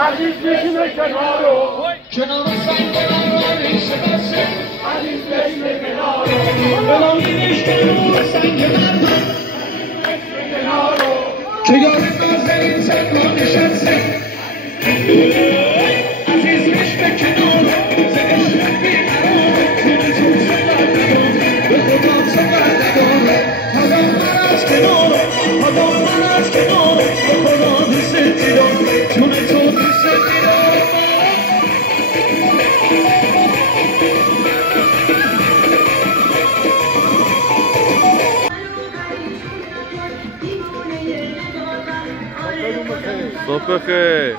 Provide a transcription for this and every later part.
عزیز بشیم کنارو کنار سنگ من ریشه بسه عزیز بشیم کنارو بلانگیرش کنار سنگ من کنارو که یار نازنین سنگا نشسته عزیز بشم کنار زشت بیقرار خونه تو سقر نداره به خودم سقر نداره حالا من از کنار حالا من از کنار به خدا دوست دیدم جون تو دوست دیدم صبح بخیر.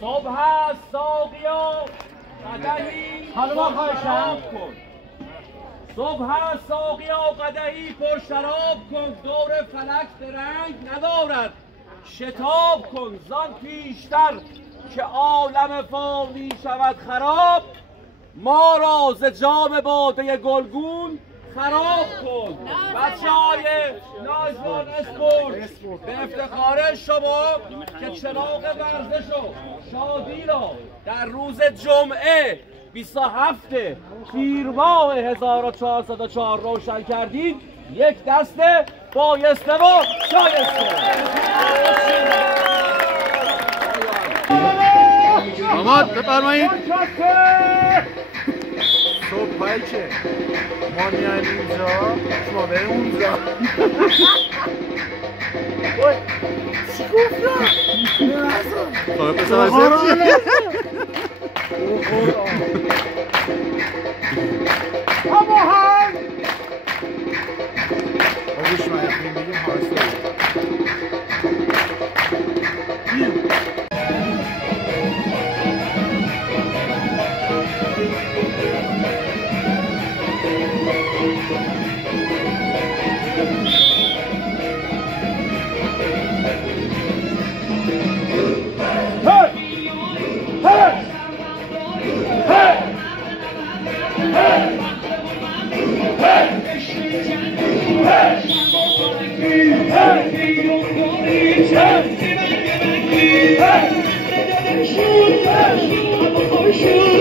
صبح هست ساقیا قدحی شراب کن صبح هست ساقیا قدحی پر شراب کن دور فلک درنگ ندارد شتاب کن زان پیشتر که عالم فانی شود خراب ما را ز جام باده گلگون خراب کن. بچه‌های ناجوان اسپورت به افتخار شما که چراغ ورزش و شادی را در روز جمعه 27 تیر ماه 1404 روشن کردید یک دست بایسته و شایسته. داماد بفرمایید. صبح که ما میایم اینجا شما بریم اونجا. چی گفتم؟ خب پسر اما هم آگوش من میگیم هارسته Shoot!